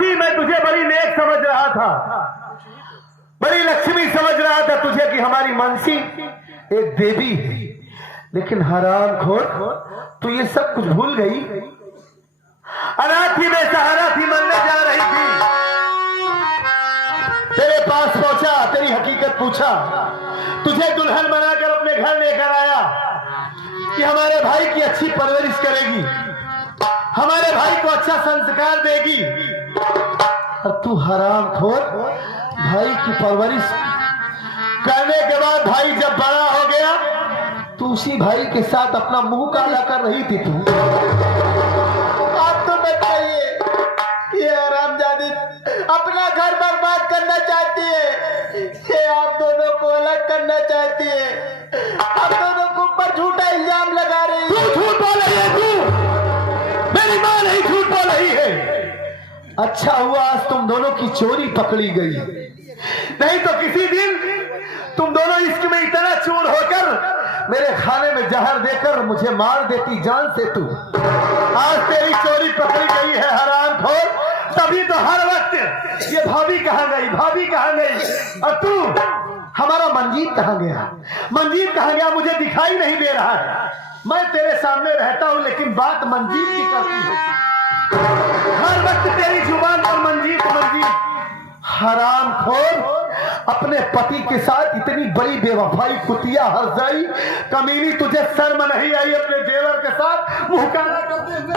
थी मैं तुझे बड़ी नेक समझ रहा था, बड़ी लक्ष्मी समझ रहा था तुझे कि हमारी मनसी एक देवी है। लेकिन हरामखोर, तू ये सब कुछ भूल गई। अनाथ थी, बेसहारा थी, मरने जा रही थी, तेरे पास पहुंचा, तेरी हकीकत पूछा, तुझे दुल्हन बनाकर अपने घर लेकर आया कि हमारे भाई की अच्छी परवरिश करेगी, हमारे भाई को अच्छा संस्कार देगी। और तू हरामखोर, भाई की परवरिश करने के बाद भाई जब बड़ा हो गया तो उसी भाई के साथ अपना मुंह काला कर रही थी तू। आप तो बताइए, ये हरामजादी अपना घर बर्बाद करना चाहती है, ये आप दोनों को अलग करना चाहती है, आप दोनों के ऊपर झूठा इल्जाम लगा रही है। तू झूठ बोल रही है, तू, मेरी माँ नहीं झूठ बोल रही है। अच्छा हुआ आज तुम दोनों की चोरी पकड़ी गई, नहीं तो किसी दिन तुम दोनों इश्क में इतना चूर होकर मेरे खाने में जहर देकर मुझे मार देती जान से तू। आज तेरी चोरी पकड़ी गई है हरामखोर, तभी तो हर वक्त ये भाभी कहाँ गई, भाभी कहाँ गई। और तू, हमारा मंजीत कहाँ गया, मंजीत कहाँ गया, मुझे दिखाई नहीं दे रहा है। मैं तेरे सामने रहता हूं लेकिन बात मंजीत की करती है, हर वक्त तेरी जुबान पर मंजीत मंजीत। हरामखोर, अपने पति के साथ इतनी बड़ी बेवफाई, कुतिया, हरजाई, कमीनी, तुझे शर्म नहीं आई अपने देवर के साथ मुंह काला करते हुए?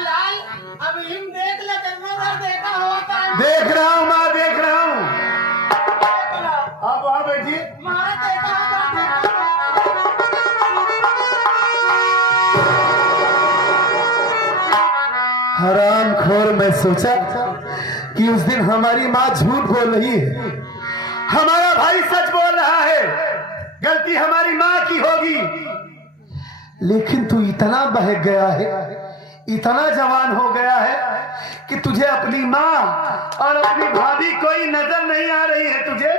लाल, अब हिम देख ले, जन्मों देखा होता। देख रहा हूं माँ, देख रहा हूं। आप वहां बैठिए। हरामखोर, मैं सोचा कि उस दिन हमारी माँ झूठ बोल रही है, हमारा भाई सच बोल रहा है, गलती हमारी माँ की होगी। लेकिन तू इतना बहक गया है, इतना जवान हो गया है कि तुझे अपनी माँ और अपनी भाभी कोई नजर नहीं आ रही है तुझे।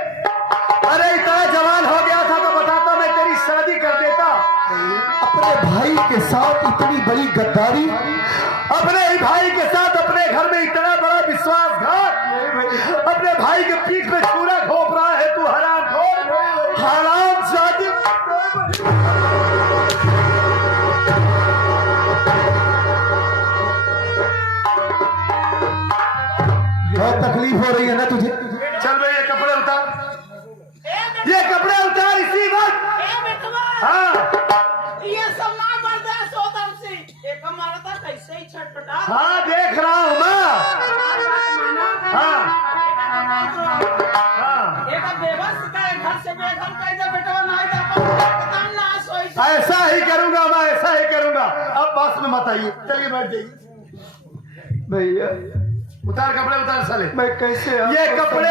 अरे इतना जवान हो गया था तो बताता, मैं तेरी शादी कर देता। अपने भाई के साथ इतनी बड़ी गद्दारी, अपने ही भाई के साथ अपने घर में इतना बड़ा विश्वासघात, अपने भाई के पीठ पे छुरा घोंप रहा है तू हरामखोर, हरामजादी। बहुत तकलीफ हो रही है ना तुझे? चल भाई ये कपड़े उतार, ये कपड़े उतार इसी वक्त। हाँ, ये सब ना बर्दाश्त होता हमसे। एक हमारा था कैसे ही छटपटा। हाँ देख रहा हूँ माँ। हाँ हाँ, एक बेबस का घर से बेघर कैसे बेटवा नहीं जा पाता, नाश होई। ऐसा ही करूंगा मैं, ऐसा ही करूंगा। अब पास में मत आइए, चलिए बैठ जाइए। भैया उतार कपड़े, उतार साले। मैं कैसे ये कपड़े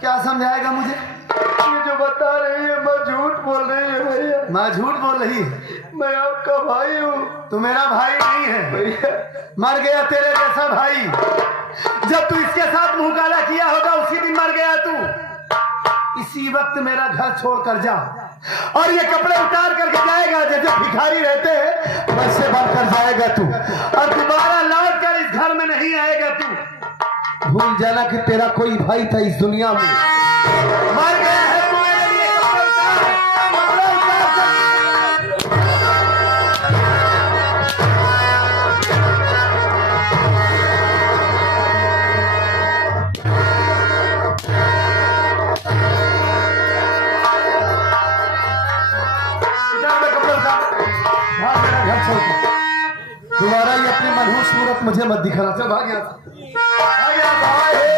क्या समझाएगा मुझे? ये जो बता रही है मैं झूठ बोल रही है भैया। माँ झूठ बोल रही है? मैं आपका भाई हूँ। तू मेरा भाई नहीं है भैया, मर गया तेरे जैसा भाई। जब तू इसके साथ मुंह काला किया होगा उसी दिन मर गया तू। इसी वक्त मेरा घर छोड़कर जा और ये कपड़े उतार करके जाएगा, जैसे भिखारी रहते हैं वैसे बनकर जाएगा तू, और दोबारा लौट कर इस घर में नहीं आएगा तू। भूल जाना कि तेरा कोई भाई था इस दुनिया में, मर गया है तू। मेरे लिए कपड़े उतार, कपड़े उतार। दोबारा ये अपनी मनहूस सूरत मुझे मत दिखाना। चल भाग यहाँ से, भाग यहाँ से।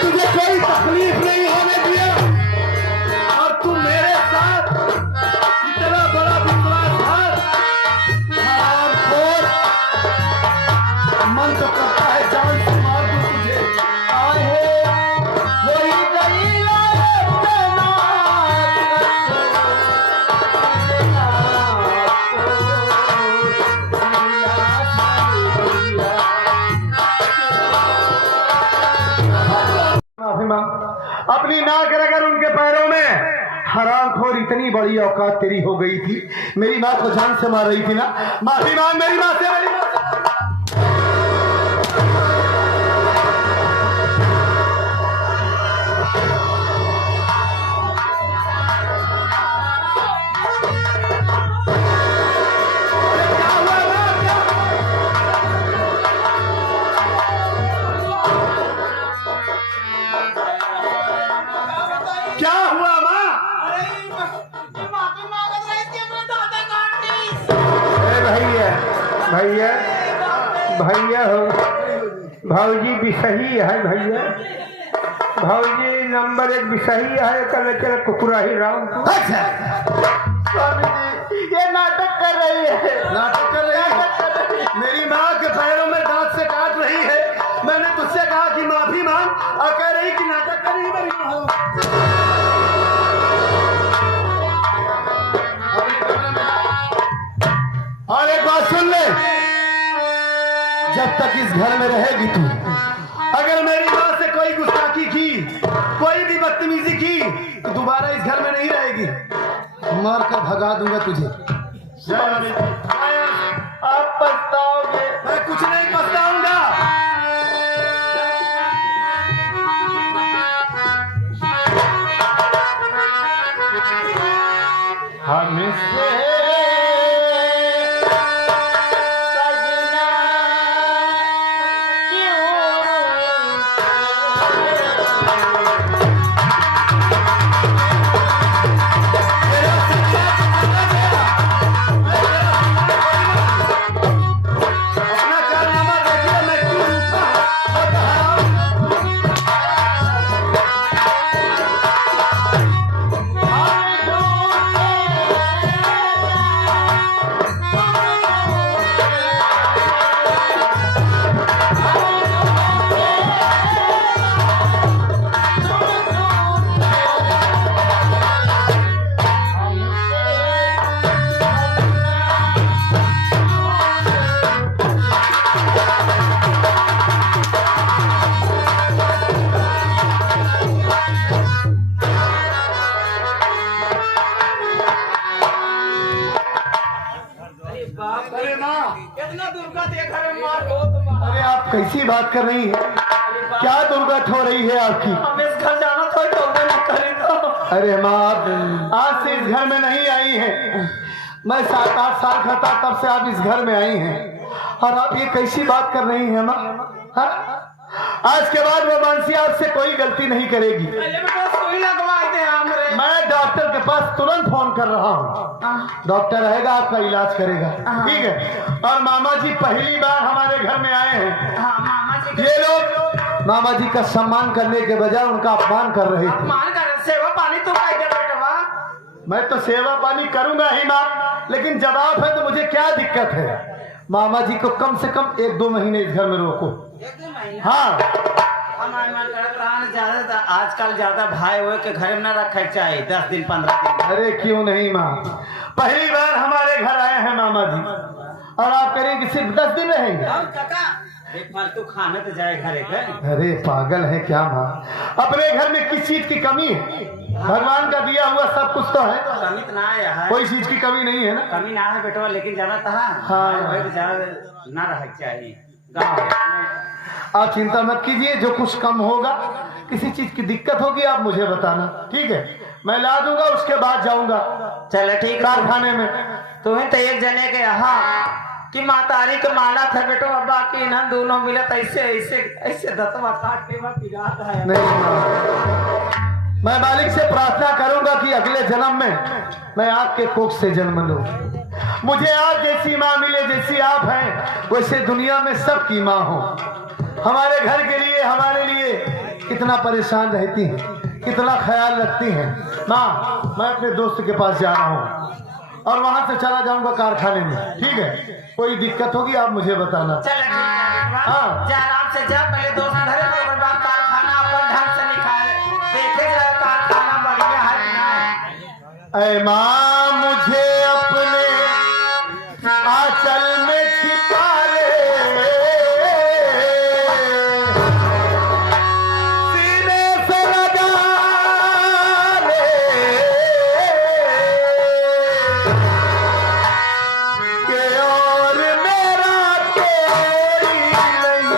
तुझे कोई तकलीफ नहीं होने दिया और तू मेरे साथ इतना बड़ा विश्वासघात। हरामखोर, मन तो करता है जान से मार दूं तुझे। आहे वही गईला माफी मांग। अपनी नाक रगड़ उनके पैरों में। हरामखोर, इतनी बड़ी औकात तेरी हो गई थी, मेरी माँ को जान से मार रही थी ना। माफी मांग मेरी माँ से, मेरी माँ से। क्या हुआ माँ? भैया भैया भैया हो, भाऊजी भी सही है भैया, भाऊजी नंबर 1 भी सही है। कल चल कुकुरा ही राम। अच्छा स्वामी जी ये नाटक कर रही है। नाटक कर रही है? मेरी माँ के पैरों में दांत से काट रही है। मैंने तुझसे कहा कि माफी मांग और कह रही कि नाटक कर रही है मेरी माँ। और एक बात सुन ले, जब तक इस घर में रहेगी तू, अगर मेरी माँ से कोई गुस्ताखी की, कोई भी बदतमीजी की, तो दोबारा इस घर में नहीं रहेगी। मार कर भगा दूंगा तुझे। आप पछताओगे। मैं कुछ नहीं पछताऊंगा। हमें कैसी बात कर रही है? क्या दुर्गत हो रही है आपकी? हम इस घर जाना था तो ना करी तो। अरे माँ, आप आज से इस घर में नहीं आई हैं। मैं 7-8 साल का था तब से आप इस घर में आई हैं, और आप ये कैसी बात कर रही हैं माँ? हाँ? आज के बाद वो मानसी आपसे कोई गलती नहीं करेगी। मैं डॉक्टर के पास तुरंत फोन कर रहा हूँ। डॉक्टर रहेगा, आपका इलाज करेगा, ठीक है? और मामा जी पहली बार हमारे घर में आए हैं। ये लोग मामा जी का सम्मान करने के बजाय उनका अपमान कर रहे थे। सेवा पानी तो बेटवा। मैं तो सेवा पानी करूंगा ही माँ, लेकिन जवाब है तो मुझे क्या दिक्कत है? मामा जी को कम से कम 1-2 महीने इस घर में रोको। हाँ, ज्यादा आजकल ज्यादा भाई हुए के घर में न रखे चाहिए 10 दिन 15 दिन। अरे क्यों नहीं माँ, पहली बार हमारे घर आए हैं मामा जी, और आप करेंगे सिर्फ 10 दिन रहेंगे। एक फालतू खाने तो जाए घरे के। अरे पागल है क्या माँ? अपने घर में किस चीज की कमी है? भगवान का दिया हुआ सब कुछ तो है। कमी तो ना है, कोई चीज की कमी नहीं है ना। कमी ना है बेटवा, लेकिन ज्यादा था हाँ, ज्यादा ना रह चाहिए गाँव में। आप चिंता मत कीजिए, जो कुछ कम होगा, किसी चीज की दिक्कत होगी आप मुझे बताना, ठीक है? मैं ला दूंगा, उसके बाद जाऊंगा। चलो ठीक है। कारखाने में तुम्हें तो एक जने के यहाँ कि मातारी के माला था बेटो, अब्बा की ना दोनों मिलत ऐसे ऐसे ऐसे दतवा काट के पिलाता है। नहीं, मैं मालिक से प्रार्थना करूंगा कि अगले जन्म में मैं आपके कोख से जन्म लूं। मुझे आप जैसी माँ मिले, जैसी आप हैं वैसे दुनिया में सबकी माँ हो। हमारे घर के लिए, हमारे लिए कितना परेशान रहती हैं, कितना ख्याल रखती हैं। माँ, मैं अपने दोस्त के पास जा रहा हूँ और वहां से चला जाऊंगा कारखाने में, ठीक है? कोई दिक्कत होगी आप मुझे बताना। चल ठीक है, हाँ। जा आराम से जा, पहले दोस्त धरे तो ओकर बाद कारखाना अपन ढंग से निकाल देखे जाए कारखाना बढ़िया है कि नहीं। ऐ माँ, मुझे अपने आंचल में छिपा ले, सीने से लगा ले, कि और मेरा कोई नहीं।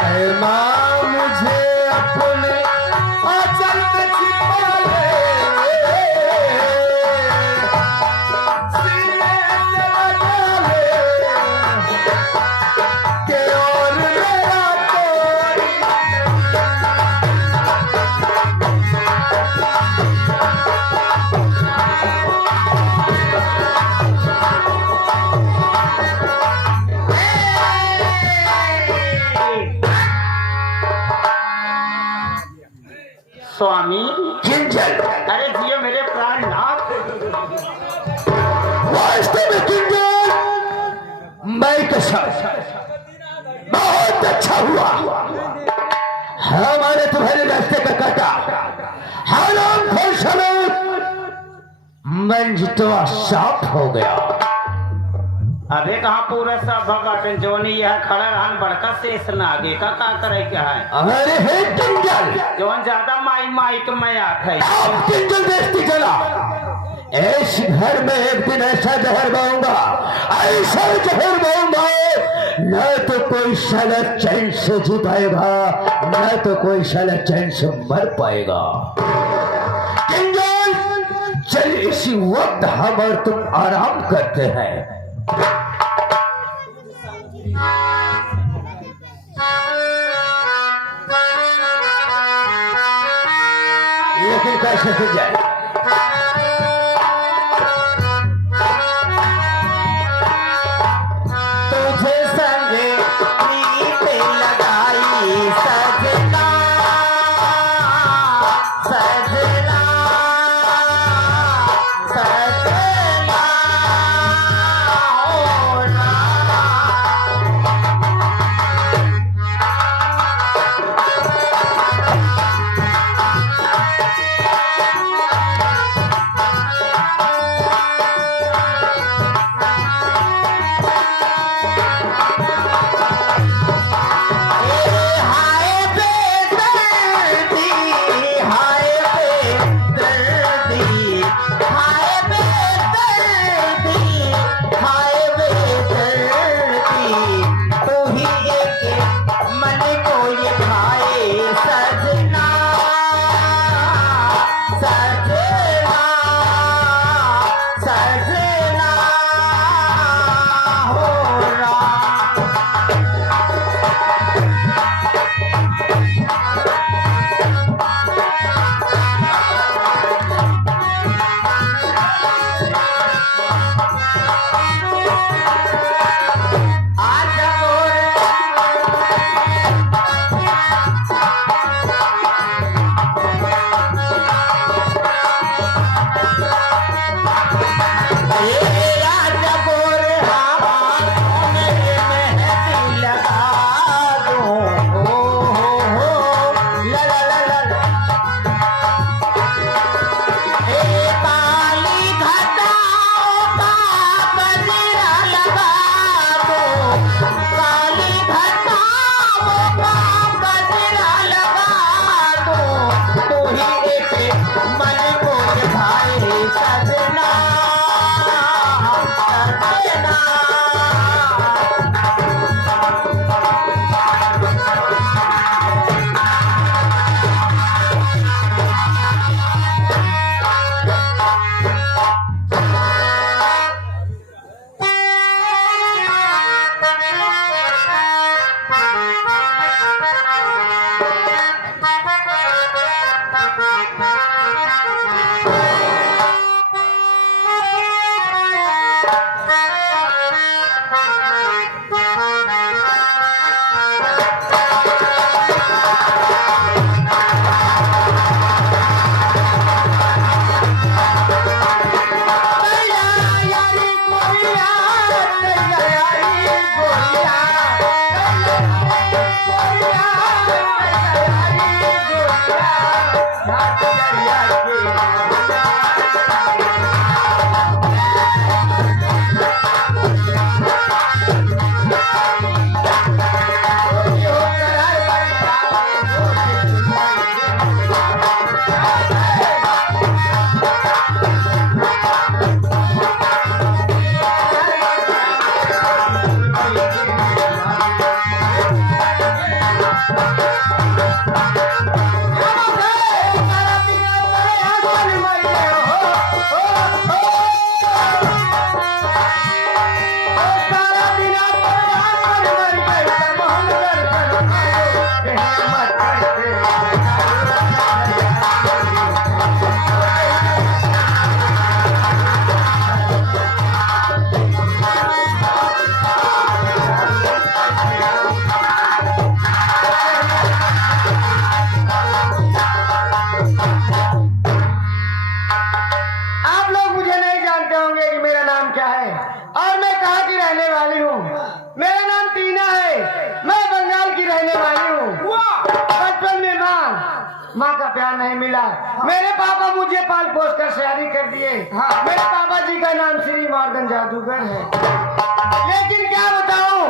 ऐ माँ, मुझे अपने आंचल में छिपा ले, सीने से लगा ले, कि और मेरा कोई स्वामी किंजल, अरे जियो मेरे प्राणनाथ। वास्तव में किंजल, मैं कसम, बहुत अच्छा हुआ हमारे तुम्हारे रास्ते का काटा। हराम खोर मंजितवा साफ हो गया। अबे कहाँ पूरा सब भगवान जोनी यह खड़ा रहन बड़का शेष न आगे का करे क्या है। अरे हे किंजल, जोन ज्यादा माई माई के मैं आते आप किंजल बेचती चला। इस घर में एक दिन ऐसा जहर बाऊंगा, ऐसा जहर बाऊंगा, न तो कोई साला चैन से जी पाएगा, न तो कोई साला चैन से मर पाएगा। किंजल, चल इसी वक्त हम और तुम आराम करते हैं। लेकिन कैसे फिर जाए? तुझे संगे नीत लगाई सजना सजना सजना होना। माँ का प्यार नहीं मिला। मेरे पापा मुझे पाल पोस कर शादी कर दिए। मेरे पापा जी का नाम श्री मॉर्गन जादूगर है। लेकिन क्या बताऊं,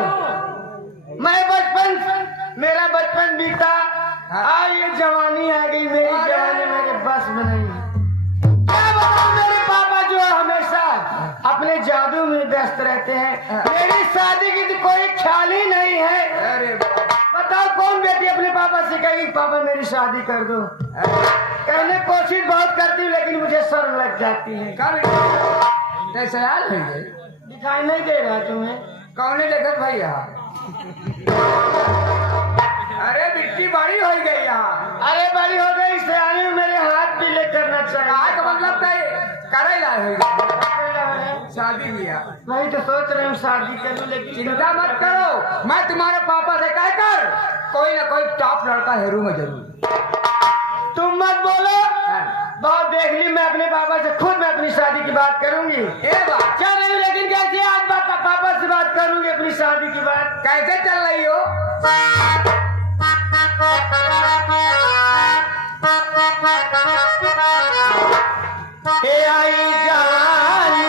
मेरा बचपन बीता, आज ये जवानी आ गई, मेरी जवानी मेरे बस में नहीं। क्या बताऊं, मेरे पापा जो है हमेशा अपने जादू में व्यस्त रहते हैं। मेरी शादी की तो कोई ख्याल ही नहीं है। अरे बताओ कौन बेटी अपने पापा से कहेगी पापा मेरी शादी कर दो। कहने कोशिश बहुत करती हूँ लेकिन मुझे शर्म लग जाती है। कैसे हाल है, दिखाई नहीं दे रहा तुम्हें? कौन देखत भैया? अरे बिट्टी बड़ी हो गई यहाँ। अरे बड़ी हो गई सियानी, मेरे हाथ पीले करना चाहिए। हाथ का मतलब करेला है, शादी किया। वही तो सोच रही हूँ शादी करूँ, लेकिन चिंता मत करो, मैं तुम्हारे पापा से कहकर कोई ना कोई टॉप लड़का हेरू में जरूर। तुम मत बोलो, बहुत देख ली मैं अपने पापा से, खुद मैं अपनी शादी की बात करूंगी। चल रही, लेकिन कैसे आज पापा से बात करूंगी अपनी शादी की बात? कैसे चल रही हो? आई जवानी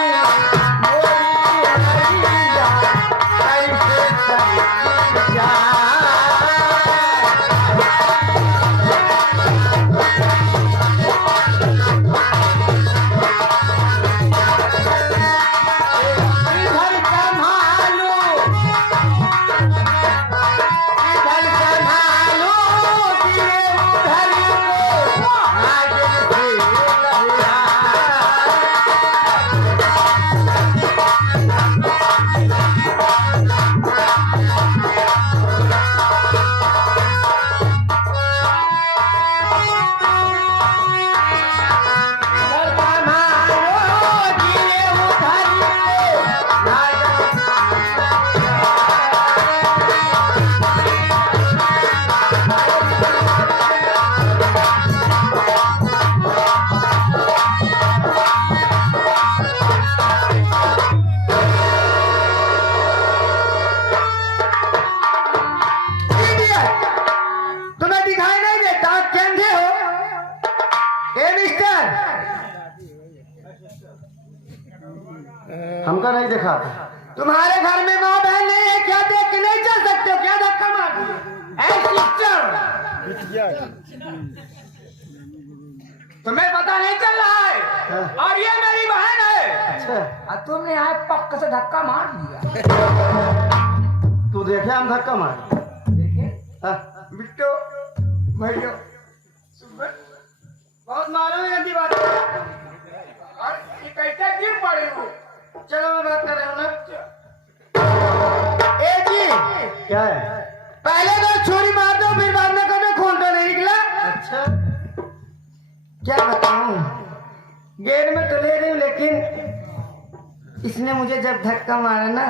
हमका नहीं देखा। तुम्हारे घर में माँ बहन नहीं है क्या? देख के नहीं चल सकते हो क्या? धक्का मार दिए। तुम्हें पता नहीं चल रहा है? और ये मेरी बहन है। अच्छा, तुमने यहाँ पक्का से धक्का मार दिया। तू देखे हम धक्का मार देखे? बिट्टो भैया बहुत मालूम है गंदी बात है। और ये कैसे गिर पड़े हो? चलो मैं बात कर रहा हूँ ना। ए जी क्या है? पहले तो छुरी मार दो, फिर बाद में कभी खून तो नहीं निकला। अच्छा क्या बताऊं, गेट में तो ले रही हूँ, लेकिन इसने मुझे जब धक्का मारा ना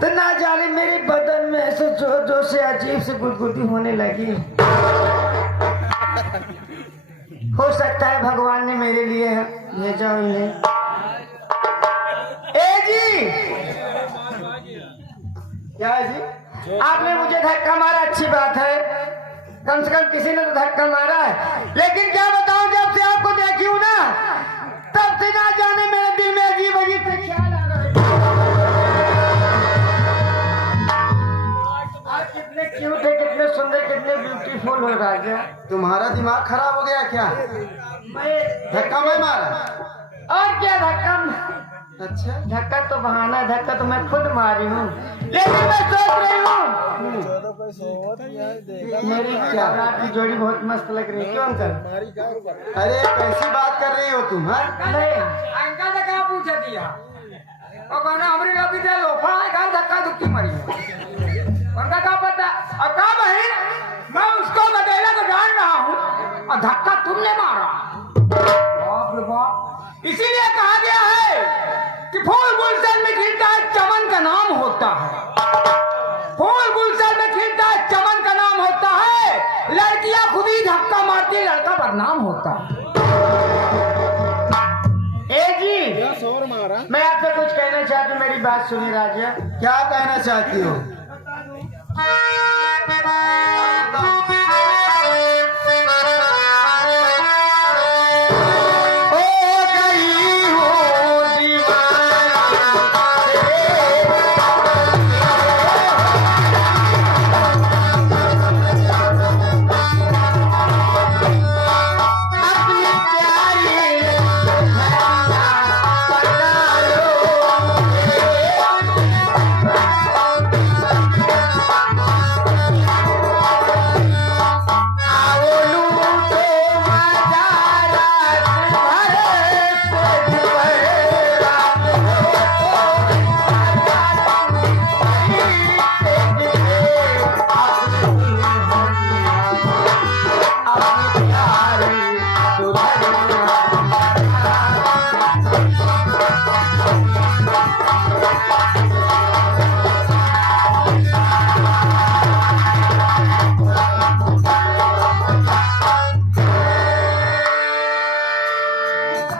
तो ना जाने मेरे बदन में ऐसे जोर जोर से अजीब से गुदगुदी होने लगी। हो सकता है भगवान ने मेरे लिए भेजा उन्हें। ए जी क्या है जी? आपने मुझे धक्का मारा, अच्छी बात है, कम से कम किसी ने तो धक्का मारा है। लेकिन क्या बताऊं, गया क्या? मैं धक्का मैं मारा? और क्या धक्का? अच्छा, धक्का तो बहाना है, धक्का तो मैं खुद मारी हूँ। लेकिन मैं सोच रही हूँ मेरी क्या की जोड़ी बहुत मस्त लग रही है। क्यों अंकल? अरे कैसी बात कर रही हो तुम? हाँ, नहीं अंकल ने क्या पूछा दिया और कहना हमारी अभी दे लोफा है घर धक्का दुक्की मरी उनका क्या पता। और कहा बहन मैं उसको बदला तो जान रहा हूँ और धक्का तुमने मारा। बाप रे बाप। इसीलिए कहा गया है कि फूल गुलशन में खिलता है चमन का नाम होता है। फूल गुलशन में खिलता है चमन का नाम होता है। लड़कियां खुद ही धक्का मारती है, लड़का बदनाम होता है। ए जी शोर मारा। मैं आपसे कुछ कहना चाहती हूँ, मेरी बात सुनिए राजा। क्या कहना चाहती हो?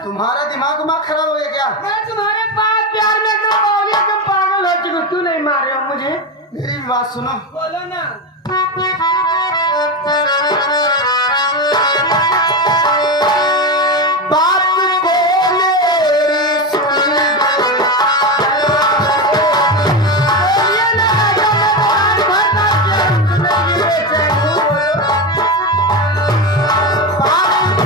तुम्हारा दिमाग खराब हो गया क्या? मैं तुम्हारे पास प्यार में एकदम बावली एकदम पागल हो चुकी। क्यों नहीं मारे हो मुझे? मेरी भी बात सुनो। बोलो ना। बात को मेरी सुन। बोलिए ना राजा, मैं तो आज भर रात प्यार सुनेगी बेचैन हूँ। बात को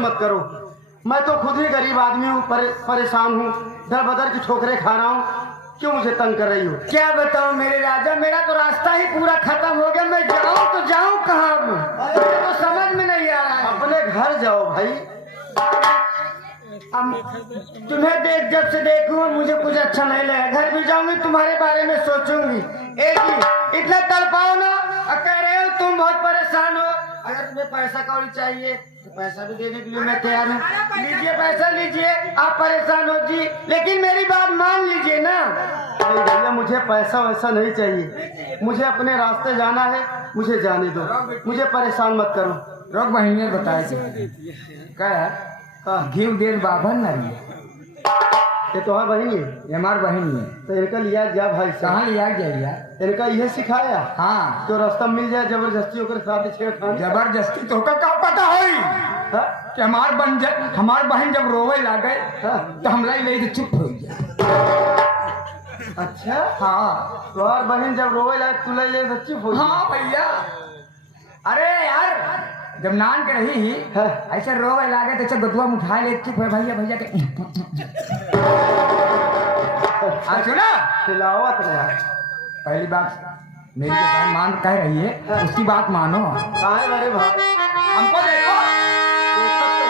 मत करो। मैं तो खुद ही गरीब आदमी हूँ, परेशान हूँ, दर बदर की ठोकरें खा रहा हूँ। क्यों मुझे तंग कर रही हो? क्या बताऊं मेरे राजा, मेरा तो रास्ता ही पूरा खत्म हो गया। मैं जाऊं तो जाऊं कहाँ? मुझे तो समझ में नहीं आ रहा है। अपने घर जाओ भाई। तुम्हें जब से देखूं मुझे कुछ अच्छा नहीं लगा। घर भी जाऊंगी तुम्हारे बारे में सोचूंगी। एक ही इतना तड़पाओ ना, कह रहे हो तुम बहुत परेशान हो। अगर तुम्हें पैसा कौड़ी चाहिए तो पैसा भी देने के लिए मैं तैयार हूँ। लीजिए पैसा लीजिए, आप परेशान हो जी, लेकिन मेरी बात मान लीजिए ना। अरे भैया मुझे पैसा वैसा नहीं चाहिए, मुझे अपने रास्ते जाना है, मुझे जाने दो, मुझे परेशाान मत करो। रोक बहन ने बताया क्या है? घी देर बाभन नहीं, ये तो बहन है, ये हमारी बहन है। तो इनका लिया जा भाई। कहाँ लिया जाइए? इनका यह सिखाया हाँ, तो रास्ता मिल जाए जबरदस्ती होकर साथ छेड़खानी। जबरदस्ती तो का पता होई कि हमार बहन जब रोवे लागे तो हमरा ले चुप हो गया। अच्छा हाँ, तुम्हार बहन जब रोवे लागे तू ले तो चुप हो। हाँ भैया, अरे यार जब नान के रही ऐसे रोवे लागे तो गदुआ उठा ले चुप है भैया भैया के। सुना खिलावत रहा। पहली बात मेरी बहन मान कह रही है, उसकी बात मानो। कहाँ है बड़े भाई? हमको देखो, देखो तो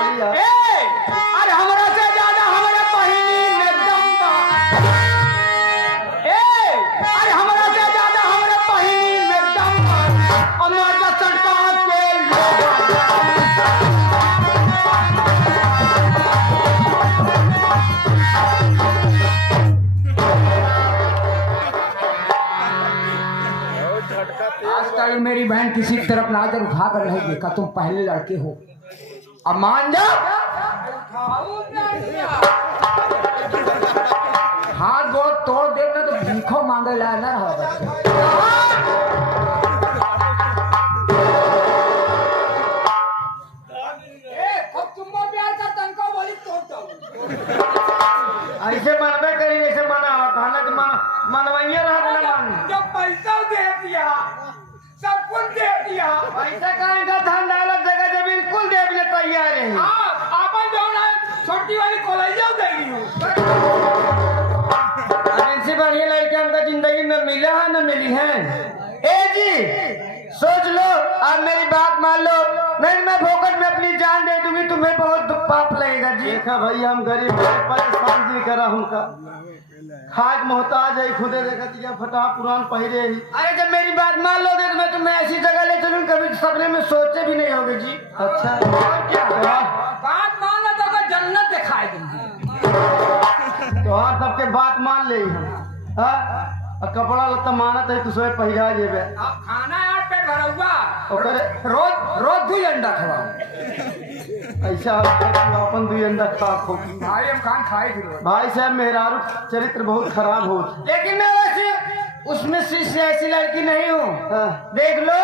मेरी बहन किसी तरफ नजर उठा कर नहीं देखा, तुम पहले लड़के हो, अब मान जाओ। हाथ गोद तोड़ देना तो भीखो मांगे ला ना रहा बच्चा। ऐसे मनबे करी ऐसे मना खाना के मनवैया रहा ना मान। जब पैसा दे दिया, सब कुछ दे दिया, पैसा कहीं का धन दौलत जगह जब बिल्कुल दे भी तैयार है। आपन जो ना छोटी वाली कॉलेज देगी हूँ। इनसे बढ़िया लड़के हमको जिंदगी में मिला है न मिली है। ए जी सोच लो, आप मेरी बात मान लो, नहीं मैं फोकट में अपनी जान दे दूंगी, तुम्हें बहुत दुख पाप लगेगा जी। देखा भाई हम गरीब परेशान जी करा हमका खाक मोहताज है, खुदे देखा दिया फटा पुरान पहरे ही। अरे जब मेरी बात मान लोगे तो मैं तुम्हें ऐसी जगह ले चलूँ कभी सपने में सोचे भी नहीं होगे जी। अच्छा क्या बात मान लो तो जन्नत दिखाई दूंगी। तो हाँ सबके बात मान ले हम। हाँ कपड़ा लत्ता मानत है तो सोए पहिरा जेबे। अब खाना यार पे भरौआ ओकरे रोज रोज 2 अंडा खवाओ। ऐसा अपन 2 अंडा खा खो। भाई हम खान खाए भी रोज। भाई साहब मेहरारू चरित्र बहुत खराब हो, लेकिन मैं वैसे उसमें से ऐसी लड़की नहीं हूँ। देख लो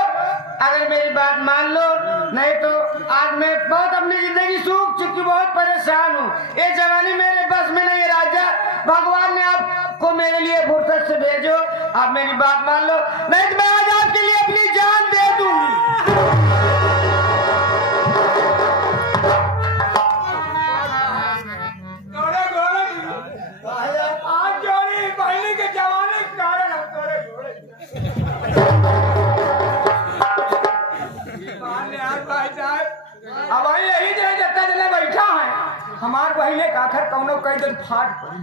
अगर मेरी बात मान लो, नहीं तो आज मैं बहुत अपनी जिंदगी सूख चुकी, बहुत परेशान हूँ। ये जवानी मेरे बस में नहीं है राजा, भगवान ने आपको मेरे लिए फुर्सत से भेजो। आप मेरी बात मान लो, नहीं तो मैं आज आपके लिए अपनी जान दे दूंगी। आज जोड़ी पहले के जवानी के कारण हम तोरे घोड़े भाई साहब। अब भाई यही जो जत्ता जने बैठा है हमार बहने का आखिर कौनो कई दिन फाट पड़ी।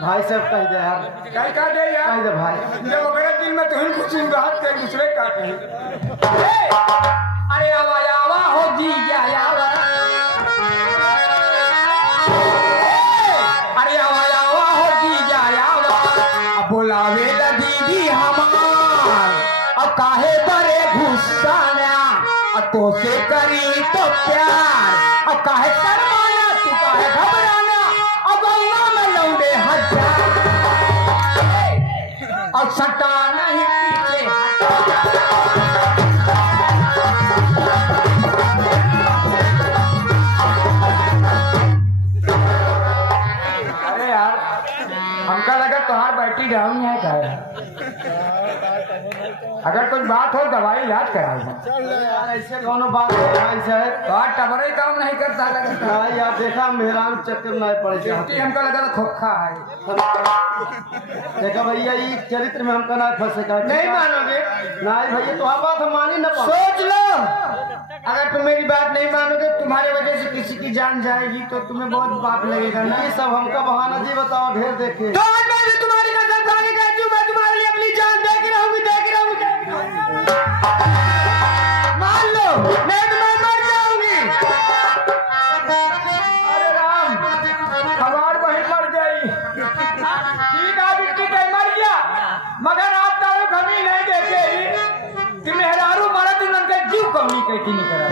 भाई साहब कह दे यार, कहीं कह दे यार, कह दे भाई। जब अगर दिल में तुम कुछ बात कर दूसरे का कहे। अरे आवा आवा हो जी क्या आवा, अरे आवा आवा हो जी क्या आवा, अब बुलावे ला दीदी हमार, अब काहे बड़े गुस्सा ना, अब तो से करी तो प्यार, अब काहे शर्माना तू काहे घबराना, अब गंगा में लौंडे हजार, अब सटा नहीं पीछे अरे यार हमका लगा तुम्हार बैठी डाउन है क्या? अगर कोई बात हो दवाई इलाज कराई यार ऐसे कोनो बात भाई साहब, तो टबरे काम नहीं करता लगता। हाँ यार देखा मेहरान चक्कर नहीं पड़े देखती हमको लगा तो खोखा है। देखा भैया ये चरित्र में हमका ना फंसेगा। नहीं मानोगे? नहीं भैया तो हम बात हम मानी ना। सोच लो अगर तुम मेरी बात नहीं मानोगे, तुम्हारे वजह से किसी की जान जाएगी तो तुम्हें बहुत पाप लगेगा। ये सब हमका बहाना जी बताओ, ढेर देखे तो आज मैं भी तुम्हारी कसम खाने कहती हूँ, मैं तुम्हारे लिए अपनी जान दे के रहूंगी, दे के रहूंगी। मान लो नहीं तो मैं मर जाऊंगी। अरे राम हमार बहन मर गई, ठीक है बिट्टू कहीं मर गया, मगर आप तारू कमी नहीं देते कि मेहरारू मरा तुम उनका जीव कमी कहती नहीं करा।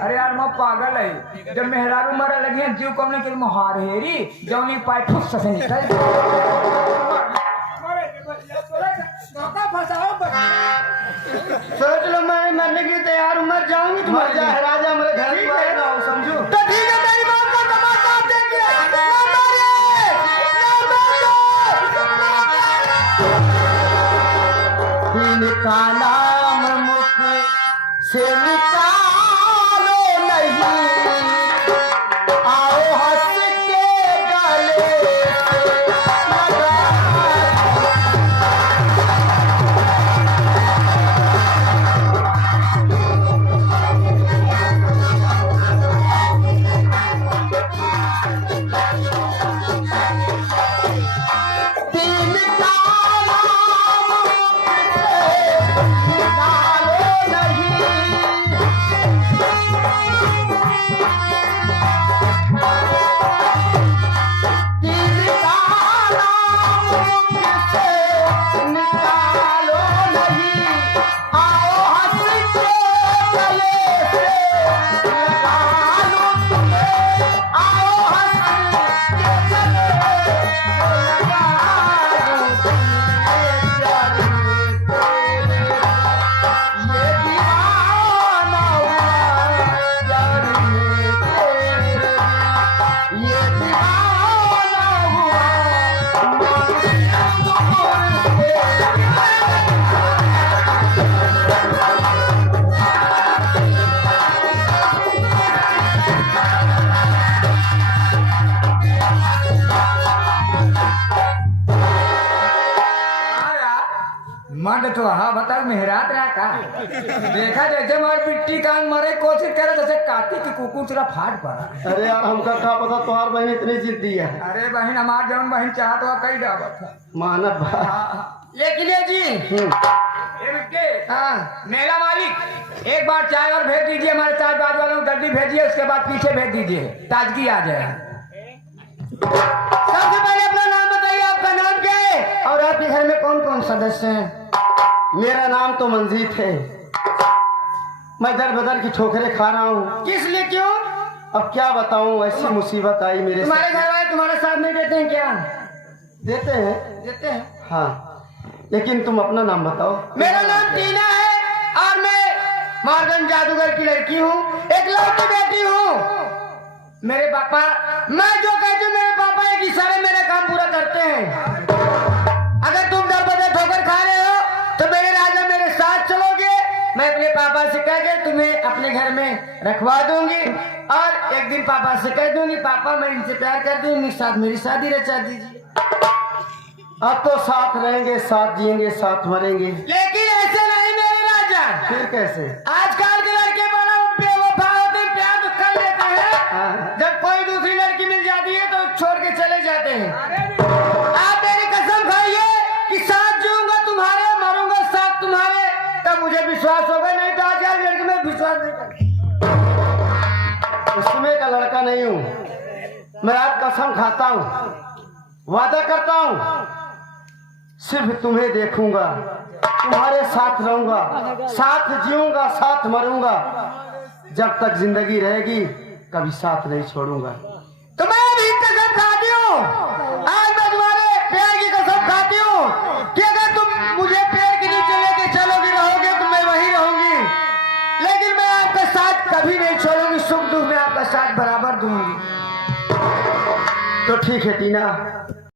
अरे यार मैं पागल है, जब मेहरारू मरा लगी है जीव कमी के मुहार हेरी जौनी पाई फुस से निकल सोच लो मैं मरने की तैयार हूँ, मर जाऊंगी तो मर जाए राजा मेरे घर में आए ना हो, समझो तो ठीक है। तेरी बात का तमाशा आप देखिए, इनका नाम मुख से निकालो नहीं, आओ हंस के गले लगा। तो हाँ बताओ मेहरात रहा का देखा जैसे मार पिट्टी कान मारे कोशिश करे जैसे काटी की कुकुर चला फाट पड़ा। अरे यार हमका क्या पता तुम्हार बहन इतनी जिद्दी है। अरे बहन हमार जौन बहन चाहत हुआ कई दावत है। मानव लेकिन ये जी ये बिट्टे, हाँ मेला मालिक एक बार चाय और भेज दीजिए हमारे चाय बाद वालों को जल्दी भेजिए, उसके बाद पीछे भेज दीजिए ताजगी आ जाए। सबसे पहले अपना नाम बताइए, आपका नाम क्या है और आपके घर में कौन कौन सदस्य हैं? मेरा नाम तो मंजीत है। मैं दर बदर की ठोकरें खा रहा हूँ। किस लिए क्यों? अब क्या बताऊँ, ऐसी मुसीबत आई मेरे तुम्हारे घर वाले तुम्हारे साथ नहीं देते हैं क्या? देते हैं। देते हैं। हाँ लेकिन तुम अपना नाम बताओ। मेरा नाम टीना है और मैं मार्गन जादूगर की लड़की हूँ, एक लौटी बेटी हूँ। मेरे पापा, मैं जो कहती हूँ मेरे पापा एक इशारे मेरा काम पूरा करते हैं। अगर तुम दर बदर ठोकर खा रहे हो तो मेरे राजा मेरे साथ चलोगे, मैं अपने पापा से कह के तुम्हें अपने घर में रखवा दूंगी और एक दिन पापा से कह दूंगी पापा मैं इनसे प्यार करती हूँ, इनके साथ मेरी शादी रचा दीजिए। अब तो साथ रहेंगे, साथ जिएंगे, साथ मरेंगे। लेकिन ऐसे नहीं मेरे राजा। फिर कैसे? आजकल के लड़के बड़ा बेवफा होते हैं, प्यार तो कर लेते हैं, जब कोई दूसरी लड़की मिल जाती है तो छोड़ के चले जाते हैं। आप मेरी कसम खाइए कि साथ जीऊंगा तुम्हारे, मरूंगा साथ तुम्हारे, तब मुझे विश्वास होगा, नहीं तो आजकल लड़के में विश्वास नहीं करता। उसमें का लड़का नहीं हूँ मैं, आज कसम खाता हूँ, वादा करता हूँ सिर्फ तुम्हें देखूंगा, तुम्हारे साथ रहूंगा, साथ जीऊंगा, साथ मरूंगा, जब तक जिंदगी रहेगी कभी साथ नहीं छोड़ूंगा। तो मैं भी कसम खाती हूँ, आज मैं तुम्हारे प्यार की कसम खाती हूँ कि अगर तुम मुझे पेड़ के नीचे लेके चलोगी रहोगे तो मैं वहीं रहूंगी, लेकिन मैं आपका साथ कभी नहीं छोड़ूंगी, सुख दुख में आपका साथ बराबर दूंगी। तो ठीक है टीना,